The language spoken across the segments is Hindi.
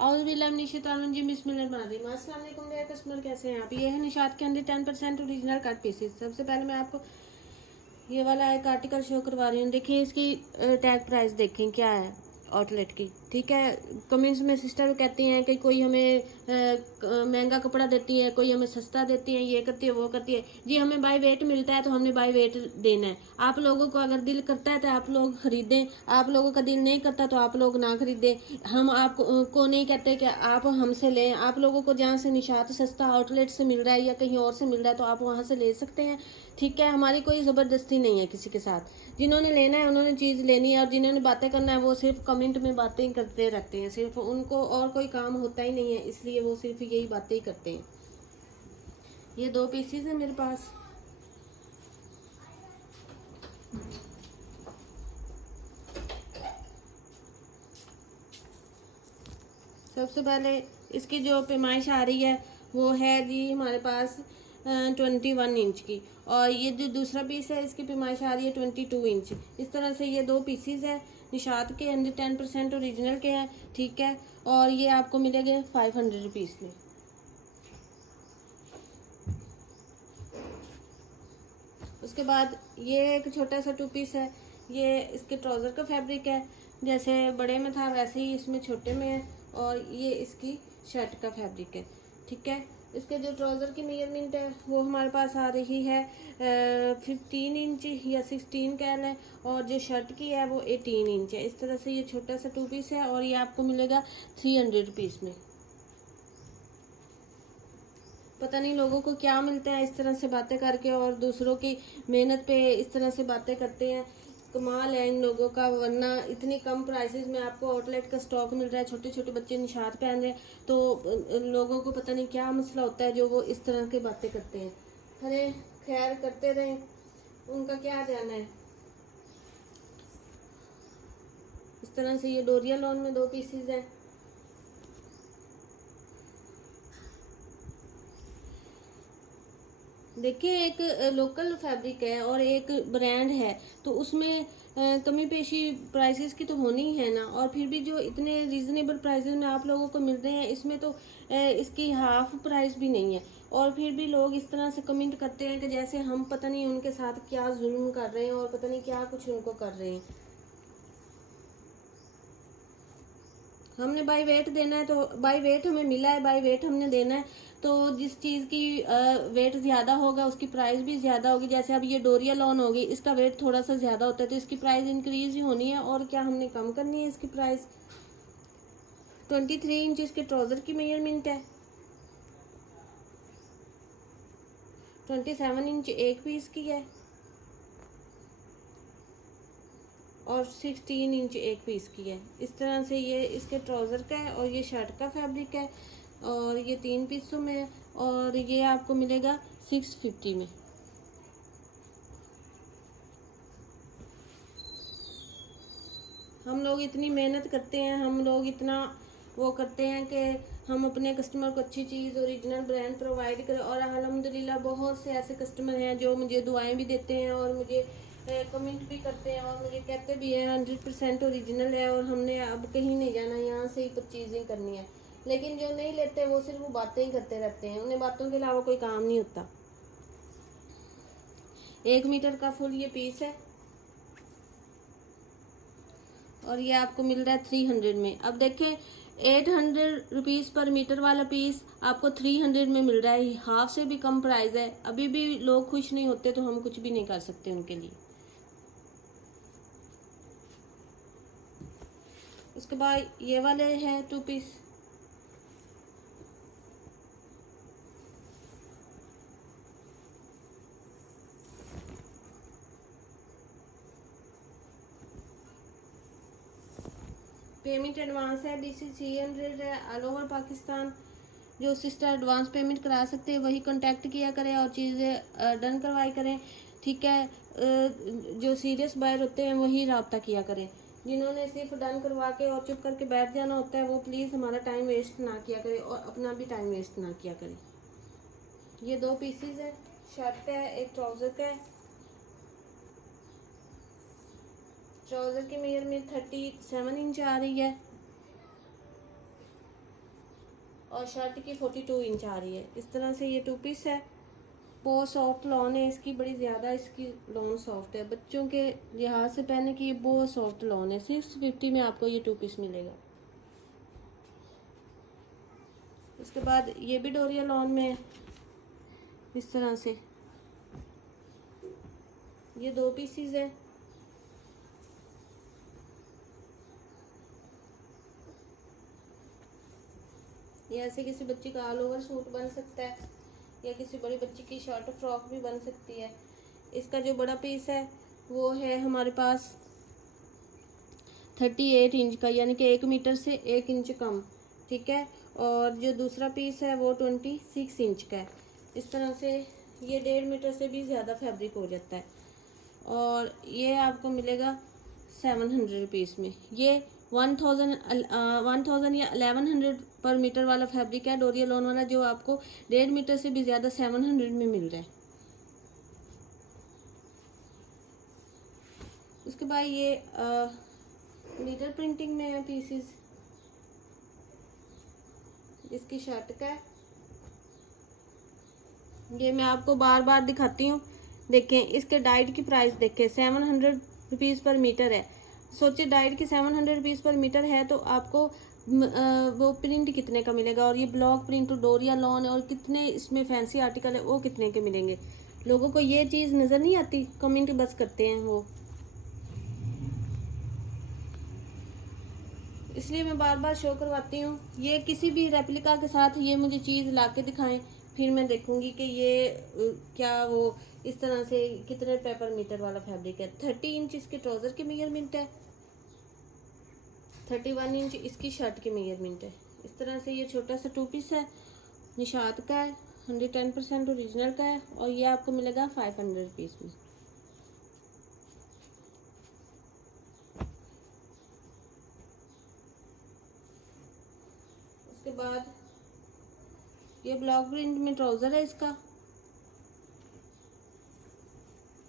बिस्मिल्लाहिर्रहमानिर्रहीम। अस्सलाम वालेकुम डियर कस्टमर, कैसे हैं आप। ये है निशात के अंदर 10% ओरिजिनल कट पीसेस। सबसे पहले मैं आपको ये वाला एक आर्टिकल शो करवा रही हूँ। देखिए इसकी टैग प्राइस देखें क्या है आउटलेट की। ठीक है, कमेंट्स में सिस्टर कहती हैं कि कोई हमें महंगा कपड़ा देती है, कोई हमें सस्ता देती है, ये करती है वो करती है। जी हमें बाय वेट मिलता है तो हमने बाय वेट देना है। आप लोगों को अगर दिल करता है तो आप लोग खरीदें, आप लोगों का दिल नहीं करता तो आप लोग ना खरीदें। हम आपको नहीं कहते कि आप हमसे लें। आप लोगों को जहाँ से निशात सस्ता आउटलेट से मिल रहा है या कहीं और से मिल रहा है तो आप वहाँ से ले सकते हैं। ठीक है, हमारी कोई ज़बरदस्ती नहीं है किसी के साथ। जिन्होंने लेना है उन्होंने चीज़ लेनी है, और जिन्होंने बातें करना है वो सिर्फ कमेंट में बातें करते रहते हैं। सिर्फ उनको और कोई काम होता ही नहीं है, इसलिए वो सिर्फ यही बातें ही करते हैं। ये 2 पीसीज है मेरे पास। सबसे पहले इसकी जो पैमाइश आ रही है वो है जी हमारे पास 21 इंच की, और ये जो दूसरा पीस है इसकी पैमाइश आ रही है 22 इंच। इस तरह से ये 2 पीसीज है निशात के अंदर 10% ओरिजिनल के हैं। ठीक है, और ये आपको मिलेंगे 500 रुपीज़ में। उसके बाद ये एक छोटा सा 2 पीस है। ये इसके ट्राउज़र का फैब्रिक है, जैसे बड़े में था वैसे ही इसमें छोटे में है, और ये इसकी शर्ट का फैब्रिक है। ठीक है, इसके जो ट्राउज़र की मेजरमेंट है वो हमारे पास आ रही है 15 इंच या 16 कह लें, और जो शर्ट की है वो 18 इंच है। इस तरह से ये छोटा सा 2 पीस है, और ये आपको मिलेगा 300 रुपीज़ में। पता नहीं लोगों को क्या मिलता है इस तरह से बातें करके, और दूसरों की मेहनत पे इस तरह से बातें करते हैं। कमाल है इन लोगों का, वरना इतनी कम प्राइसेस में आपको आउटलेट का स्टॉक मिल रहा है। छोटे छोटे बच्चे निशात पहन रहे हैं, तो लोगों को पता नहीं क्या मसला होता है जो वो इस तरह की बातें करते हैं। अरे खैर, करते रहें, उनका क्या जाना है। इस तरह से ये डोरिया लॉन में 2 पीसीज हैं। देखिए एक लोकल फैब्रिक है और एक ब्रांड है, तो उसमें कमी पेशी प्राइसेस की तो होनी ही है ना। और फिर भी जो इतने रीजनेबल प्राइसेस में आप लोगों को मिल रहे हैं, इसमें तो इसकी हाफ प्राइस भी नहीं है। और फिर भी लोग इस तरह से कमेंट करते हैं कि जैसे हम पता नहीं उनके साथ क्या जुल्म कर रहे हैं और पता नहीं क्या कुछ उनको कर रहे हैं। हमने बाई वेट देना है तो बाई वेट हमें मिला है, बाई वेट हमने देना है। तो जिस चीज़ की वेट ज़्यादा होगा उसकी प्राइस भी ज़्यादा होगी। जैसे अब ये डोरिया लॉन होगी, इसका वेट थोड़ा सा ज़्यादा होता है तो इसकी प्राइस इंक्रीज ही होनी है, और क्या हमने कम करनी है इसकी प्राइस। 23 इंच इसके ट्राउज़र की मेजरमेंट है, 27 इंच एक पीस की है, और 16 इंच एक पीस की है। इस तरह से ये इसके ट्राउज़र का है, और ये शर्ट का फैब्रिक है, और ये 3 पीसों में है, और ये आपको मिलेगा 650 में। हम लोग इतनी मेहनत करते हैं, हम लोग इतना वो करते हैं कि हम अपने कस्टमर को अच्छी चीज़ ओरिजिनल ब्रांड प्रोवाइड करें, और अल्हम्दुलिल्लाह बहुत से ऐसे कस्टमर हैं जो मुझे दुआएं भी देते हैं और मुझे कमेंट भी करते हैं, और मुझे कहते भी हैं 100% ओरिजिनल है और हमने अब कहीं नहीं जाना, यहाँ से ही परचेजिंग करनी है। लेकिन जो नहीं लेते वो सिर्फ वो बातें ही करते रहते हैं, उन्हें बातों के अलावा कोई काम नहीं होता। 1 मीटर का फुल ये पीस है, और ये आपको मिल रहा है 300 में। अब देखें 800 रुपीज़ पर मीटर वाला पीस आपको 300 में मिल रहा है, हाफ से भी कम प्राइस है। अभी भी लोग खुश नहीं होते तो हम कुछ भी नहीं कर सकते उनके लिए। उसके बाद ये वाले हैं 2 पीस। पेमेंट एडवांस है, DC300 है ऑल ओवर पाकिस्तान। जो सिस्टर एडवांस पेमेंट करा सकते हैं वही कांटेक्ट किया करें और चीज़ें डन करवाई करें। ठीक है, जो सीरियस बायर होते हैं वही रब्ता किया करें। जिन्होंने सिर्फ डन करवा के और चुप करके बैठ जाना होता है वो प्लीज़ हमारा टाइम वेस्ट ना किया करें और अपना भी टाइम वेस्ट ना किया करें। ये 2 पीसीज है, शर्ट का है, एक ट्राउज़र का है। ट्राउज़र की मेजरमेंट 37 इंच आ रही है, और शर्ट की 42 इंच आ रही है। इस तरह से ये 2 पीस है। बहुत सॉफ्ट लॉन है इसकी, बड़ी ज़्यादा इसकी लॉन सॉफ्ट है, बच्चों के लिहाज से पहनने की ये बहुत सॉफ्ट लॉन है। 650 में आपको ये 2 पीस मिलेगा। उसके बाद ये भी डोरिया लॉन में है। इस तरह से ये 2 पीसीज है। ये ऐसे किसी बच्ची का ऑल ओवर सूट बन सकता है या किसी बड़ी बच्ची की शॉर्ट फ्रॉक भी बन सकती है। इसका जो बड़ा पीस है वो है हमारे पास 38 इंच का, यानी कि 1 मीटर से 1 इंच कम, ठीक है। और जो दूसरा पीस है वो 26 इंच का है। इस तरह से ये 1.5 मीटर से भी ज़्यादा फैब्रिक हो जाता है। और ये आपको मिलेगा 700 रुपीज़ में। ये 1000 या 1100 पर मीटर वाला फैब्रिक है डोरिया लॉन वाला, जो आपको 1.5 मीटर से भी ज़्यादा 700 में मिल रहा है। उसके बाद ये मीटर प्रिंटिंग में है पीसेस। इसकी शर्ट का है, ये मैं आपको बार बार दिखाती हूँ। देखें इसके डाइट की प्राइस देखें, 700 रुपीज़ पर मीटर है। सोचिए डाइट की 700 रुपीज़ पर मीटर है तो आपको वो प्रिंट कितने का मिलेगा। और ये ब्लॉक प्रिंट डोरिया लॉन और कितने इसमें फैंसी आर्टिकल है वो कितने के मिलेंगे। लोगों को ये चीज़ नज़र नहीं आती, कमेंट बस करते हैं वो। इसलिए मैं बार बार शो करवाती हूँ। ये किसी भी रेप्लिका के साथ ये मुझे चीज़ ला के दिखाएं, फिर मैं देखूंगी कि ये क्या वो इस तरह से कितने पेपर मीटर वाला फैब्रिक है। 30 इंच इसके ट्राउज़र की मेजरमेंट है, 31 इंच इसकी शर्ट की मेजरमेंट है। इस तरह से ये छोटा सा 2 पीस है, निशात का है, 110% ओरिजिनल का है। और ये आपको मिलेगा 500 रुपीज़ में। उसके बाद ये ब्लॉक प्रिंट में ट्राउज़र है इसका,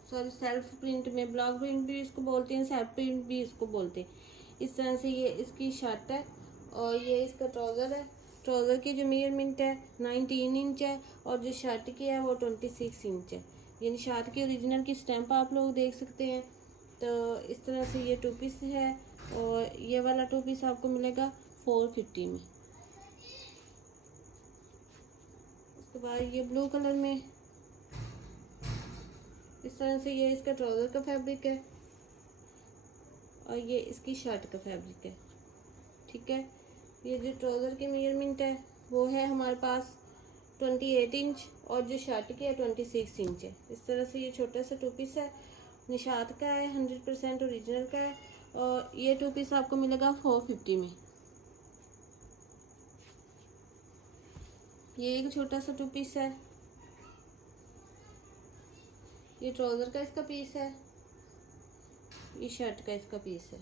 सॉरी सेल्फ प्रिंट में, ब्लॉक प्रिंट भी इसको बोलते हैं, सेल्फ प्रिंट भी इसको बोलते हैं। इस तरह से ये इसकी शर्ट है और ये इसका ट्राउज़र है। ट्राउज़र की जो मेजरमेंट है 19 इंच है और जो शर्ट की है वो 26 इंच है। यानी शर्ट की ओरिजिनल की स्टैंप आप लोग देख सकते हैं। तो इस तरह से ये 2 पीस है और ये वाला 2 पीस आपको मिलेगा 450 में। उसके बाद ये ब्लू कलर में, इस तरह से ये इसका ट्राउज़र का फैब्रिक है और ये इसकी शर्ट का फैब्रिक है, ठीक है। ये जो ट्राउज़र की मेजरमेंट है वो है हमारे पास 28 इंच और जो शर्ट की है 26 इंच है। इस तरह से ये छोटा सा 2 पीस है, निशात का है, 100% ओरिजिनल का है। और ये 2 पीस आपको मिलेगा 450 में। ये एक छोटा सा 2 पीस है, ये ट्राउज़र का इसका पीस है, ये शर्ट का इसका पीस है।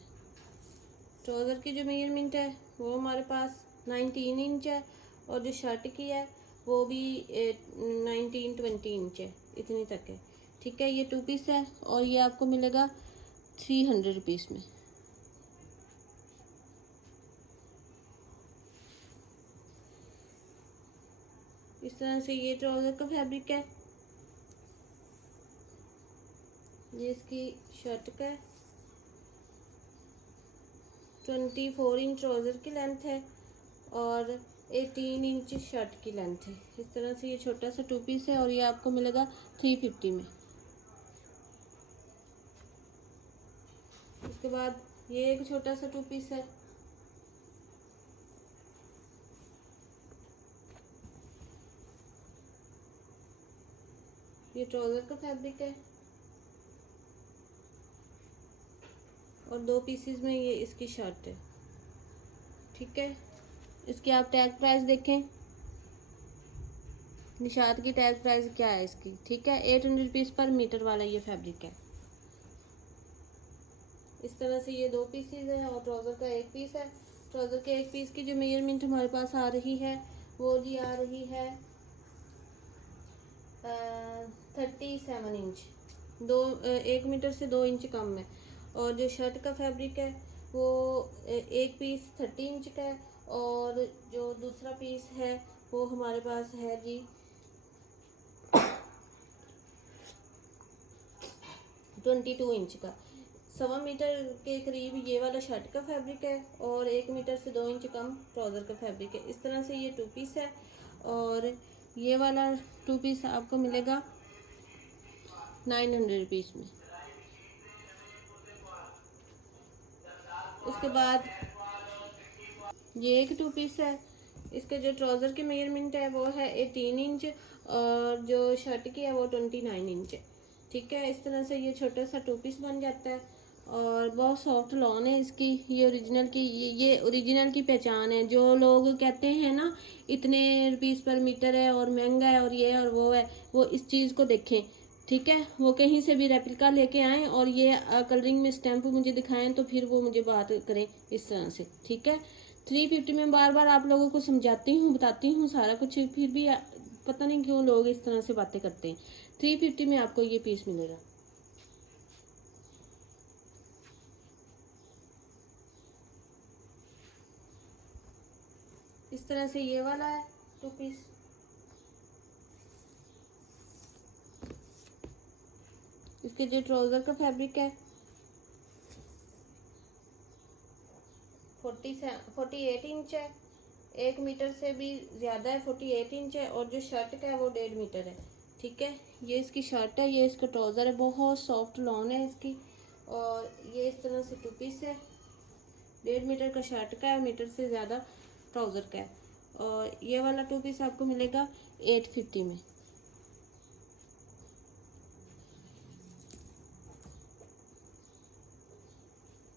ट्राउज़र की जो मेजरमेंट है वो हमारे पास 19 इंच है और जो शर्ट की है वो भी 19-20 इंच है, इतनी तक है, ठीक है। ये 2 पीस है और ये आपको मिलेगा 300 रुपीज़ में। इस तरह से ये ट्राउज़र का फैब्रिक है, ये इसकी शर्ट का है। 24 इंच ट्राउज़र की लेंथ है और 18 इंच शर्ट की लेंथ है। इस तरह से ये छोटा सा 2 पीस है और ये आपको मिलेगा 350 में। उसके बाद ये एक छोटा सा 2 पीस है, ये ट्राउज़र का फैब्रिक है और 2 पीसेस में ये इसकी शर्ट है, ठीक है। इसकी आप टैग प्राइस देखें, निशात की टैग प्राइस क्या है इसकी, ठीक है। 800 रुपीज़ पर मीटर वाला ये फैब्रिक है। इस तरह से ये 2 पीसेस है और ट्राउज़र का 1 पीस है। ट्राउज़र के 1 पीस की जो मेजरमेंट हमारे पास आ रही है वो जी आ रही है 37 इंच, 1 मीटर से 2 इंच कम है। और जो शर्ट का फैब्रिक है वो 1 पीस 30 इंच का है और जो दूसरा दूसरा पीस है वो हमारे पास है जी 22 इंच का, 1.25 मीटर के करीब ये वाला शर्ट का फैब्रिक है और 1 मीटर से 2 इंच कम ट्राउज़र का फैब्रिक है। इस तरह से ये 2 पीस है और ये वाला 2 पीस आपको मिलेगा 900 रुपीज़ में। उसके बाद ये एक 2 पीस है, इसके जो ट्राउज़र की मेजरमेंट है वो है 18 इंच और जो शर्ट की है वो 29 इंच है। ठीक है, इस तरह से ये छोटा सा 2 पीस बन जाता है और बहुत सॉफ्ट लॉन है इसकी। ये ओरिजिनल की ये ओरिजिनल की पहचान है। जो लोग कहते हैं ना इतने रुपीस पर मीटर है और महंगा है और ये और वो है, वो इस चीज़ को देखें। ठीक है, वो कहीं से भी रेप्लिका लेके आएँ और ये कलरिंग में स्टैम्प मुझे दिखाएं तो फिर वो मुझे बात करें इस तरह से। ठीक है, 350 में बार बार आप लोगों को समझाती हूँ, बताती हूँ सारा कुछ, फिर भी पता नहीं क्यों लोग इस तरह से बातें करते हैं। 350 में आपको ये पीस मिलेगा। इस तरह से ये वाला है 2 पीस। इसके जो ट्राउज़र का फैब्रिक है 48 इंच है, 1 मीटर से भी ज़्यादा है, 48 इंच है और जो शर्ट का है वो 1.5 मीटर है। ठीक है, ये इसकी शर्ट है, ये इसका ट्राउज़र है, बहुत सॉफ्ट लॉन है इसकी और ये इस तरह से 2 पीस है। 1.5 मीटर का शर्ट का है, मीटर से ज़्यादा ट्राउज़र का है और ये वाला 2 पीस आपको मिलेगा 850 में।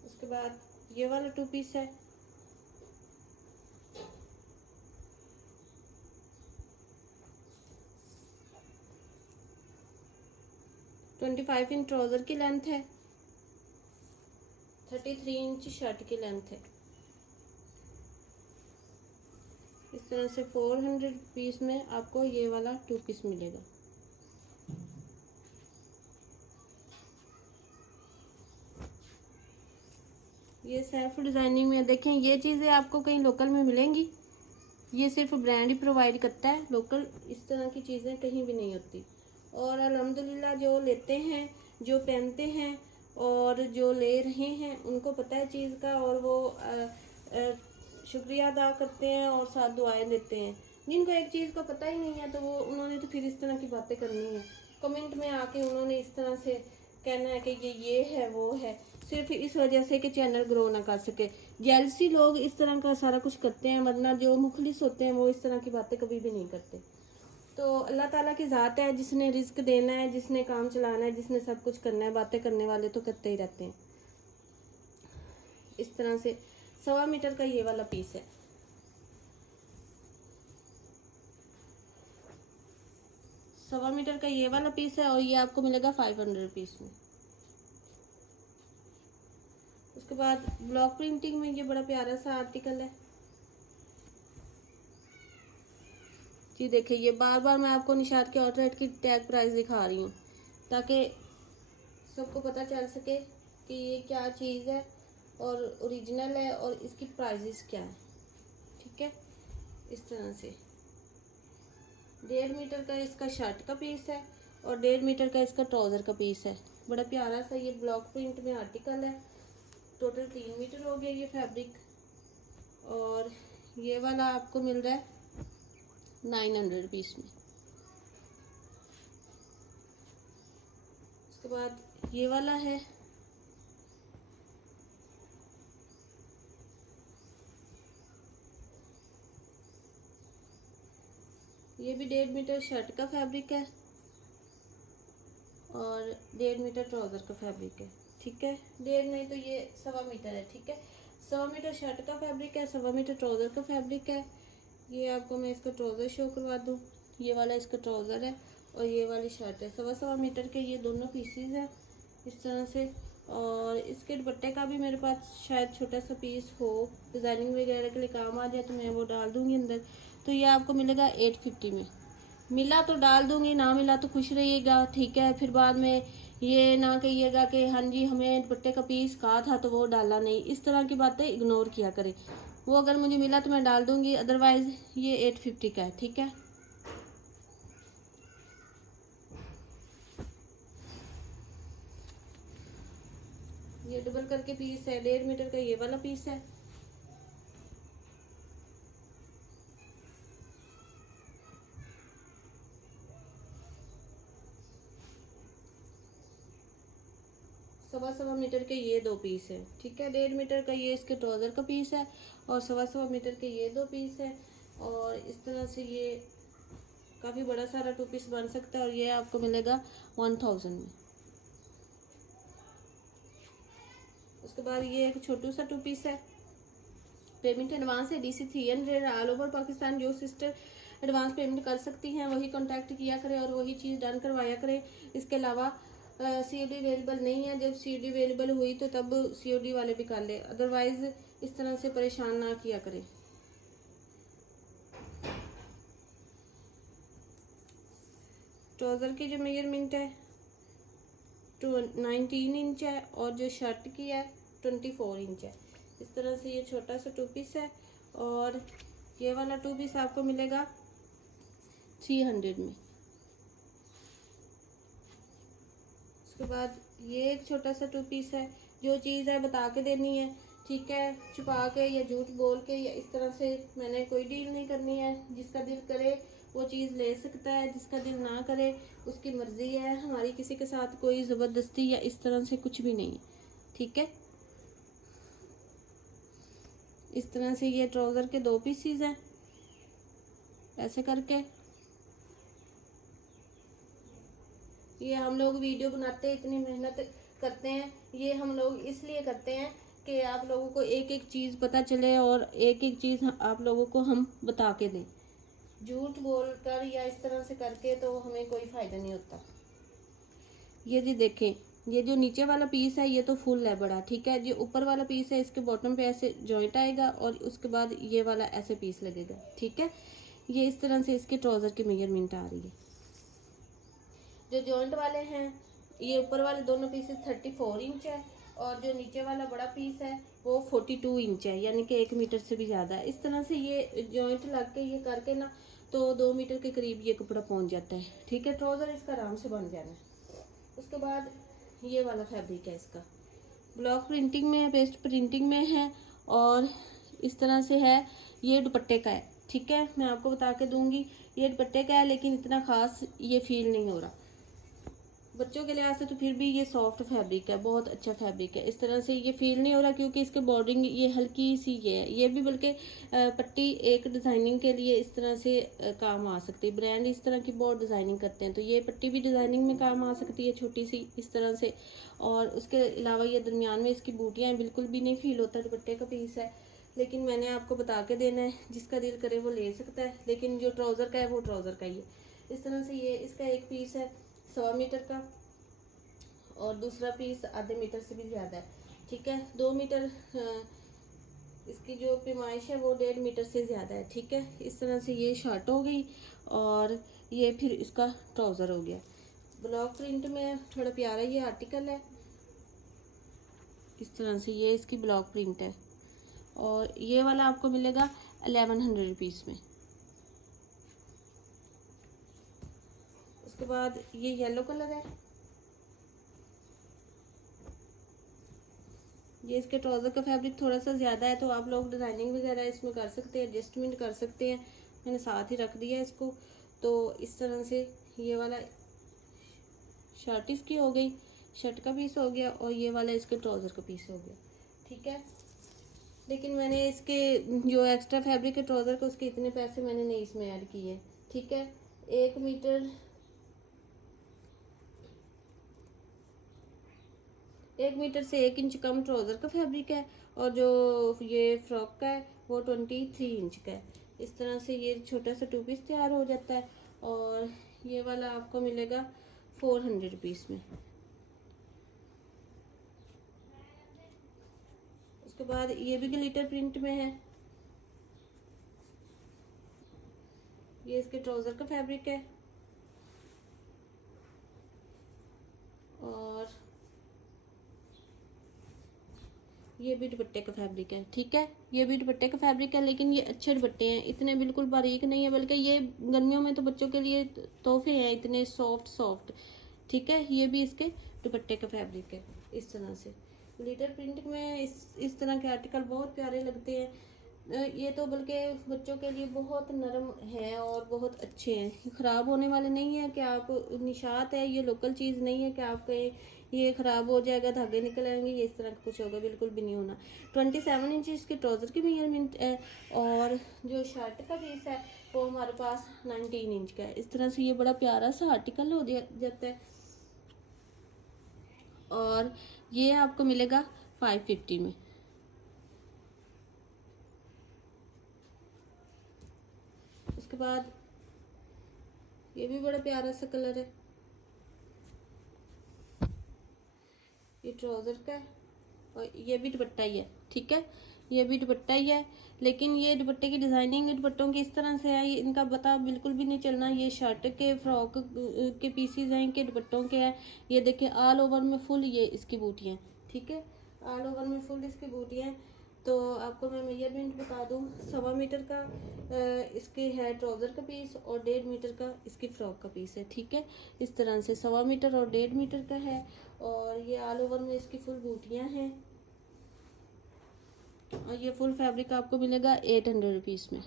उसके बाद ये वाला 2 पीस है, ट्वेंटी 25 इंच ट्राउज़र की लेंथ है, 33 इंच शर्ट की लेंथ है। इस तरह से 400 पीस में आपको ये वाला 2 पीस मिलेगा। ये सेल्फ डिज़ाइनिंग में देखें, ये चीज़ें आपको कहीं लोकल में मिलेंगी, ये सिर्फ ब्रांड ही प्रोवाइड करता है, लोकल इस तरह की चीज़ें कहीं भी नहीं होती। और अल्हम्दुलिल्लाह जो लेते हैं, जो पहनते हैं और जो ले रहे हैं उनको पता है चीज़ का और वो शुक्रिया अदा करते हैं और साथ दुआएं देते हैं। जिनको एक चीज़ का पता ही नहीं है तो वो उन्होंने तो फिर इस तरह की बातें करनी है, कमेंट में आके उन्होंने इस तरह से कहना है कि ये है वो है, सिर्फ इस वजह से कि चैनल ग्रो ना कर सके। जेलसी लोग इस तरह का सारा कुछ करते हैं, वरना जो मुखलिस होते हैं वो इस तरह की बातें कभी भी नहीं करते। तो अल्लाह ताला की ज़ात है, जिसने रिस्क देना है, जिसने काम चलाना है, जिसने सब कुछ करना है, बातें करने वाले तो करते ही रहते हैं। इस तरह से 1.25 मीटर का ये वाला पीस है। सवा मीटर का ये वाला पीस है और ये आपको मिलेगा 500 रुपीज़ में। उसके बाद ब्लॉक प्रिंटिंग में ये बड़ा प्यारा सा आर्टिकल है जी। देखिए, ये बार बार मैं आपको निशात के आउटलेट की टैग प्राइस दिखा रही हूँ ताकि सबको पता चल सके कि ये क्या चीज़ है और ओरिजिनल है और इसकी प्राइसेस क्या है। ठीक है, इस तरह से 1.5 मीटर का इसका शर्ट का पीस है और 1.5 मीटर का इसका ट्राउज़र का पीस है। बड़ा प्यारा सा ये ब्लॉक प्रिंट में आर्टिकल है। टोटल 3 मीटर हो गया ये फैब्रिक और ये वाला आपको मिल रहा है 900 रुपीज़ में। उसके बाद ये वाला है, ये भी 1.5 मीटर शर्ट का फैब्रिक है और 1.5 मीटर ट्राउज़र का फैब्रिक है। ठीक है, 1.5 नहीं तो ये 1.25 मीटर है। ठीक है, 1.25 मीटर शर्ट का फैब्रिक है, 1.25 मीटर ट्राउज़र का फैब्रिक है। ये आपको मैं इसका ट्राउज़र शो करवा दूँ। ये वाला इसका ट्राउज़र है और ये वाली शर्ट है। 1.25 मीटर के ये दोनों पीसीज हैं इस तरह से। और इसके दुपट्टे का भी मेरे पास शायद छोटा सा पीस हो, डिज़ाइनिंग वगैरह के लिए काम आ जाए तो मैं वो डाल दूँगी अंदर। तो ये आपको मिलेगा 850 में। मिला तो डाल दूँगी, ना मिला तो खुश रहिएगा। ठीक है, फिर बाद में ये ना कहिएगा कि हाँ जी हमें दुपट्टे का पीस कहा था तो वो डाला नहीं। इस तरह की बातें इग्नोर किया करें। वो अगर मुझे मिला तो मैं डाल दूंगी, अदरवाइज ये 850 का है। ठीक है, ये डबल करके पीस है, 1.5 मीटर का ये वाला पीस है। सवा मीटर के ये 2 पीस है। ठीक है, 1.5 मीटर का ये इसके ट्राउजर का पीस है और सवा मीटर के ये 2 पीस है। और इस तरह से ये काफ़ी बड़ा सारा 2 पीस बन सकता है और ये आपको मिलेगा 1000 में। उसके बाद ये एक छोटू सा 2 पीस है। पेमेंट एडवांस है DC 300। ऑल ओवर पाकिस्तान जो सिस्टर एडवांस पेमेंट कर सकती हैं वही कांटेक्ट किया करें और वही चीज़ डन करवाया करें। इसके अलावा COD अवेलेबल नहीं है। जब COD अवेलेबल हुई तो तब COD वाले भी कर ले, अदरवाइज इस तरह से परेशान ना किया करें। ट्राउज़र की जो मेजरमेंट है 19 इंच है और जो शर्ट की है 24 इंच है। इस तरह से ये छोटा सा 2 पीस है और ये वाला 2 पीस आपको मिलेगा 300 में। उसके बाद ये एक छोटा सा 2 पीस है। जो चीज़ है बता के देनी है, ठीक है, छुपा के या झूठ बोल के या इस तरह से मैंने कोई डील नहीं करनी है। जिसका दिल करे वो चीज़ ले सकता है, जिसका दिल ना करे उसकी मर्ज़ी है। हमारी किसी के साथ कोई ज़बरदस्ती या इस तरह से कुछ भी नहीं है। ठीक है, इस तरह से ये ट्राउज़र के 2 पीसीज हैं। ऐसे करके ये हम लोग वीडियो बनाते हैं, इतनी मेहनत करते हैं, ये हम लोग इसलिए करते हैं कि आप लोगों को एक एक चीज़ पता चले और एक एक चीज़ आप लोगों को हम बता के दें। झूठ बोलकर या इस तरह से करके तो हमें कोई फ़ायदा नहीं होता। ये जी देखें, ये जो नीचे वाला पीस है ये तो फुल है बड़ा। ठीक है, जो ऊपर वाला पीस है इसके बॉटम पे ऐसे जॉइंट आएगा और उसके बाद ये वाला ऐसे पीस लगेगा। ठीक है, ये इस तरह से इसके ट्राउज़र की मेजरमेंट आ रही है। जो जॉइंट वाले हैं ये ऊपर वाले दोनों पीसेस 34 इंच है और जो नीचे वाला बड़ा पीस है वो 42 इंच है, यानी कि 1 मीटर से भी ज़्यादा है। इस तरह से ये जॉइंट लग के ये करके ना तो 2 मीटर के करीब ये कपड़ा पहुंच जाता है। ठीक है, ट्राउज़र इसका आराम से बन जाना है। उसके बाद ये वाला फैब्रिक है, इसका ब्लॉक प्रिंटिंग में है, पेस्ट प्रिंटिंग में है और इस तरह से है। ये दुपट्टे का है। ठीक है, मैं आपको बता के दूंगी ये दुपट्टे का है, लेकिन इतना ख़ास ये फील नहीं हो रहा। बच्चों के लिहाज से तो फिर भी ये सॉफ्ट फैब्रिक है, बहुत अच्छा फैब्रिक है। इस तरह से ये फील नहीं हो रहा क्योंकि इसके बॉर्डरिंग ये हल्की सी ये भी बल्कि पट्टी एक डिज़ाइनिंग के लिए इस तरह से काम आ सकती है। ब्रांड इस तरह की बहुत डिज़ाइनिंग करते हैं तो ये पट्टी भी डिज़ाइनिंग में काम आ सकती है, छोटी सी इस तरह से। और उसके अलावा ये दरमियान में इसकी बूटियाँ बिल्कुल भी नहीं फील होता, दुपट्टे का पीस है। लेकिन मैंने आपको बता के देना है, जिसका दिल करे वो ले सकता है, लेकिन जो ट्राउज़र का है वो ट्राउज़र का ही है। इस तरह से ये इसका एक पीस है 100 मीटर का और दूसरा पीस आधे मीटर से भी ज़्यादा है। ठीक है, 2 मीटर इसकी जो पैमाइश है वो 1.5 मीटर से ज़्यादा है। ठीक है, इस तरह से ये शर्ट हो गई और ये फिर इसका ट्राउज़र हो गया। ब्लॉक प्रिंट में थोड़ा प्यारा ये आर्टिकल है। इस तरह से ये इसकी ब्लॉक प्रिंट है और ये वाला आपको मिलेगा 1100 रुपीज़ में। उसके बाद ये येलो कलर है, ये इसके ट्राउज़र का फैब्रिक थोड़ा सा ज़्यादा है तो आप लोग डिज़ाइनिंग वगैरह इसमें कर सकते हैं, एडजस्टमेंट कर सकते हैं। मैंने साथ ही रख दिया इसको। तो इस तरह से ये वाला शर्ट इसकी हो गई, शर्ट का पीस हो गया और ये वाला इसके ट्राउज़र का पीस हो गया। ठीक है, लेकिन मैंने इसके जो एक्स्ट्रा फैब्रिक है ट्राउज़र का उसके इतने पैसे मैंने नहीं इसमें ऐड किए। ठीक है, 1 मीटर 1 मीटर से 1 इंच कम ट्राउज़र का फैब्रिक है और जो ये फ्रॉक का है वो 23 इंच का है। इस तरह से ये छोटा सा 2 पीस तैयार हो जाता है और ये वाला आपको मिलेगा 400 रुपीज़ में। उसके बाद ये भी ग्लिटर प्रिंट में है। ये इसके ट्राउज़र का फैब्रिक है और ये भी दुपट्टे का फैब्रिक है, ठीक है। ये भी दुपट्टे का फैब्रिक है, लेकिन ये अच्छे दुपट्टे हैं, इतने बिल्कुल बारीक नहीं है, बल्कि ये गर्मियों में तो बच्चों के लिए तोहफे हैं, इतने सॉफ्ट सॉफ्ट, ठीक है। ये भी इसके दुपट्टे का फैब्रिक है इस तरह से। ग्लिटर प्रिंट में इस तरह के आर्टिकल बहुत प्यारे लगते हैं। ये तो बल्कि बच्चों के लिए बहुत नरम है और बहुत अच्छे हैं, ख़राब होने वाले नहीं है कि आप, निशात है, ये लोकल चीज़ नहीं है कि आप कहीं ये ख़राब हो जाएगा, धागे निकल आएंगे, ये इस तरह का कुछ होगा, बिल्कुल भी नहीं होना। 27 इंच इसके ट्राउज़र की मेजरमेंट है और जो शर्ट का पीस है वो हमारे पास 19 इंच का है। इस तरह से ये बड़ा प्यारा सा आर्टिकल हो जाता है और ये आपको मिलेगा 550 में। उसके बाद ये भी बड़ा प्यारा सा कलर है, ये ट्राउज़र का है और ये भी दुपट्टा ही है, ठीक है। ये भी दुपट्टा ही है, लेकिन ये दुपट्टे की डिज़ाइनिंग दुपट्टों की इस तरह से है, इनका पता बिल्कुल भी नहीं चलना। ये शर्ट के फ्रॉक के पीसीज हैं, के दुपट्टों के हैं। ये देखिए ऑल ओवर में फुल ये इसकी बूटियाँ, ठीक है, ऑल ओवर में फुल इसकी बूटियाँ हैं। तो आपको मैं मेजरमेंट बता दूँ, 1.25 मीटर का इसके है ट्राउज़र का पीस और 1.5 मीटर का इसकी फ़्रॉक का पीस है, ठीक है। इस तरह से 1.25 मीटर और 1.5 मीटर का है और ये ऑल ओवर में इसकी फुल बूटियाँ हैं और ये फुल फैब्रिक आपको मिलेगा 800 रुपीज़ में।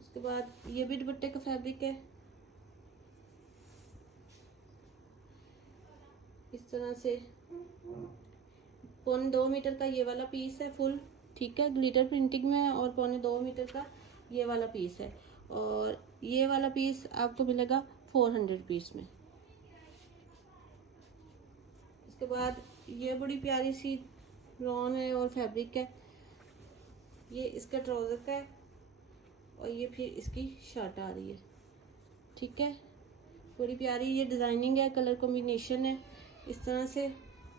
उसके बाद ये भी दुपट्टे का फैब्रिक है, इस तरह से 1.25 मीटर का ये वाला पीस है फुल, ठीक है, ग्लिटर प्रिंटिंग में है और 1.25 मीटर का ये वाला पीस है और ये वाला पीस आपको मिलेगा 400 रुपीज़ में। उसके बाद ये बड़ी प्यारी सी रॉन है और फैब्रिक है, ये इसका ट्राउज़र का है और ये फिर इसकी शर्ट आ रही है, ठीक है। बड़ी प्यारी ये डिज़ाइनिंग है, कलर कॉम्बिनेशन है, इस तरह से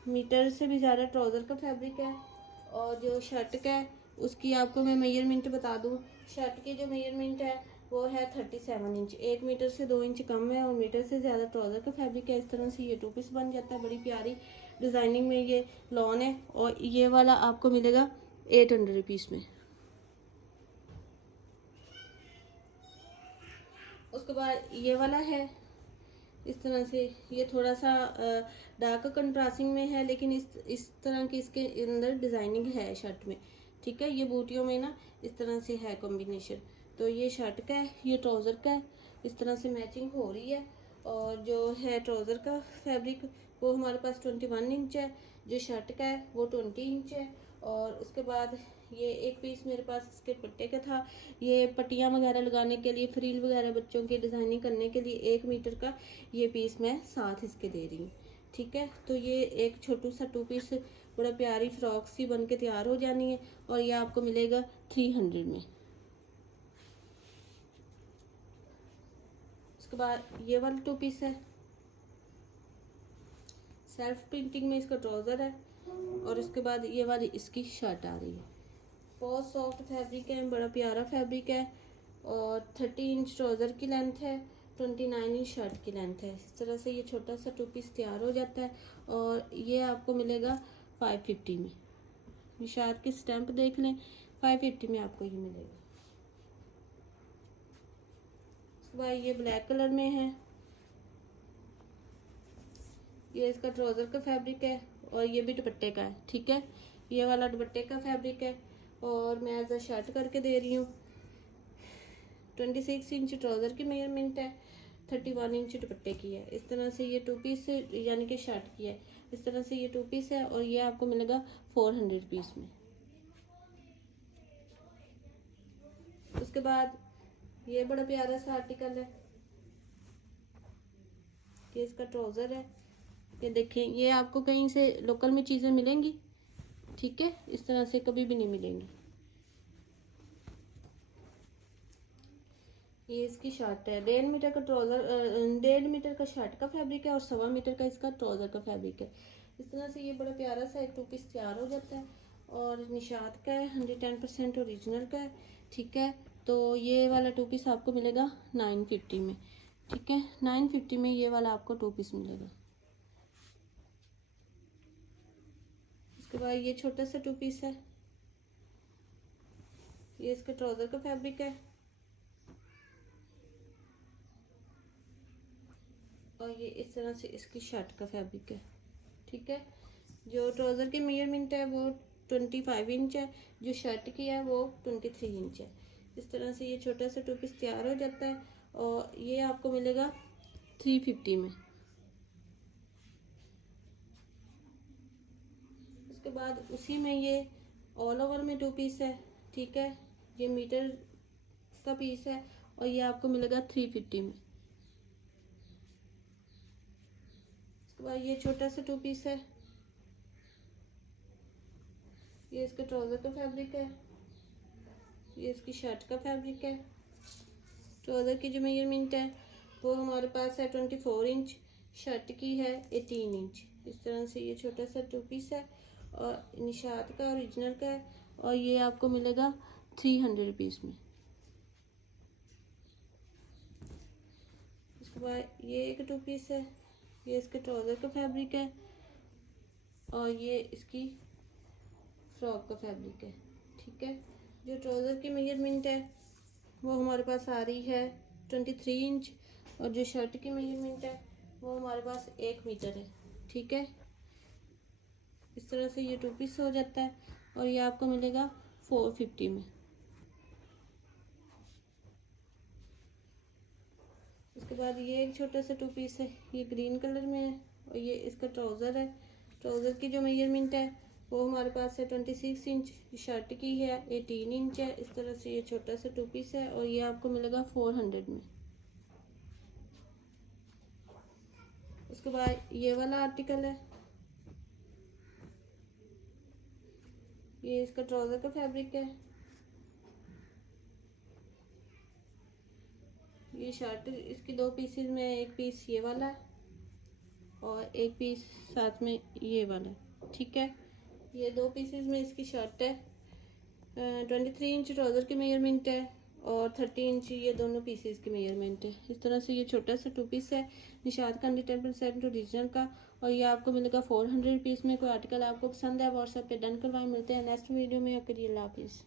मीटर से भी ज़्यादा ट्राउज़र का फैब्रिक है। और जो शर्ट का है उसकी आपको मैं मेजरमेंट बता दूं, शर्ट की जो मेजरमेंट है वो है 37 इंच, 1 मीटर से 2 इंच कम है और मीटर से ज़्यादा ट्राउज़र का फैब्रिक है। इस तरह से ये 2 पीस बन जाता है, बड़ी प्यारी डिज़ाइनिंग में ये लॉन है और ये वाला आपको मिलेगा 800 रुपीज़ में। उसके बाद ये वाला है इस तरह से, ये थोड़ा सा डार्क कंट्रास्टिंग में है, लेकिन इस तरह की इसके अंदर डिज़ाइनिंग है शर्ट में, ठीक है। ये बूटियों में ना इस तरह से है कॉम्बिनेशन। तो ये शर्ट का है, ये ट्राउज़र का है, इस तरह से मैचिंग हो रही है। और जो है ट्राउज़र का फैब्रिक वो हमारे पास 21 इंच है, जो शर्ट का है वो 20 इंच है। और उसके बाद ये एक पीस मेरे पास इसके दुपट्टे का था, ये पट्टियाँ वगैरह लगाने के लिए, फ्रील वगैरह बच्चों की डिज़ाइनिंग करने के लिए 1 मीटर का ये पीस मैं साथ इसके दे रही हूँ, ठीक है। तो ये एक छोटू सा 2 पीस बड़ा प्यारी फ्रॉक सी बन के तैयार हो जानी है और ये आपको मिलेगा 300 में। उसके बाद ये वाला 2 पीस है, सेल्फ प्रिंटिंग में इसका ट्राउज़र है और उसके बाद ये वाली इसकी शर्ट आ रही है। बहुत सॉफ्ट फैब्रिक है, बड़ा प्यारा फैब्रिक है और 30 इंच ट्राउज़र की लेंथ है, 29 इंच शर्ट की लेंथ है। इस तरह से ये छोटा सा 2 पीस तैयार हो जाता है और ये आपको मिलेगा 550 में। निशात की स्टैंप देख लें, 550 में आपको ये मिलेगा। उसके बाद ये ब्लैक कलर में है, ये इसका ट्राउज़र का फैब्रिक है और ये भी दुपट्टे का है, ठीक है। ये वाला दुपट्टे का फैब्रिक है और मैं एज अ शर्ट करके दे रही हूँ। 26 इंच ट्राउज़र की मेजरमेंट है, 31 इंच दुपट्टे की है। इस तरह से ये 2 पीस यानी कि शर्ट की है, इस तरह से ये 2 पीस है और ये आपको मिलेगा 400 रुपीज़ में। उसके बाद ये बड़ा प्यारा सा आर्टिकल है, ये इसका ट्राउज़र है, ये देखें, ये आपको कहीं से लोकल में चीज़ें मिलेंगी, ठीक है, इस तरह से कभी भी नहीं मिलेंगी। ये इसकी शर्ट है, 1.5 मीटर का ट्राउज़र, 1.5 मीटर का शर्ट का फैब्रिक है और 1.25 मीटर का इसका ट्राउज़र का फैब्रिक है। इस तरह से ये बड़ा प्यारा सा एक 2 पीस तैयार हो जाता है और निशात का है, 110% ओरिजिनल का है, ठीक है। तो ये वाला 2 पीस आपको मिलेगा 950 में, ठीक है। 950 में ये वाला आपको 2 पीस मिलेगा। उसके बाद ये छोटा सा 2 पीस है, ये इसका ट्राउज़र का फैब्रिक है और ये इस तरह से इसकी शर्ट का फैब्रिक है। ठीक है, जो ट्राउज़र की मेजरमेंट है वो 25 इंच है, जो शर्ट की है वो 23 इंच है। इस तरह से ये छोटा सा 2 पीस तैयार हो जाता है और ये आपको मिलेगा 350 में। उसके बाद उसी में ये ऑल ओवर में 2 पीस है। ठीक है, ये मीटर का पीस है और ये आपको मिलेगा 350 में। उसके बाद ये छोटा सा 2 पीस है, ये इसके ट्राउज़र का फैब्रिक है, ये इसकी शर्ट का फैब्रिक है। ट्राउज़र की जो मेजरमेंट है वो हमारे पास है 24 इंच, शर्ट की है 18 इंच। इस तरह से ये छोटा सा 2 पीस है और निशात का ओरिजिनल का है और ये आपको मिलेगा 300 रुपीज़ में। उसके बाद ये एक 2 पीस है, ये इसके ट्राउज़र का फैब्रिक है और ये इसकी फ्रॉक का फैब्रिक है। ठीक है, जो ट्राउज़र की मेजरमेंट है वो हमारे पास आ रही है 23 इंच और जो शर्ट की मेजरमेंट है वो हमारे पास 1 मीटर है। ठीक है, इस तरह से ये 2 पीस हो जाता है और ये आपको मिलेगा 450 में। उसके बाद ये एक छोटा सा 2 पीस है, ये ग्रीन कलर में है और ये इसका ट्राउज़र है। ट्राउज़र की जो मेजरमेंट है वो हमारे पास है 26 इंच, शर्ट की है 18 इंच है। इस तरह से ये छोटा सा 2 पीस है और ये आपको मिलेगा 400 में। उसके बाद ये वाला आर्टिकल है, ये इसका ट्राउज़र का फैब्रिक है, ये शर्ट इसकी 2 पीसेस में, एक पीस ये वाला है और एक पीस साथ में ये वाला है। ठीक है, ये 2 पीसेस में इसकी शर्ट है। 23 इंच ट्राउज़र की मेजरमेंट है और 30 इंच ये दोनों पीसेस की मेजरमेंट है। इस तरह से ये छोटा सा 2 पीस है, निशात का 10% ओरिजिनल का और ये आपको मिलेगा 400 रुपीज़ में। कोई आर्टिकल आपको पसंद है व्हाट्सएप पे डन करवाएं। मिलते हैं नेक्स्ट वीडियो में। ओके, अल्लाह हाफिज़।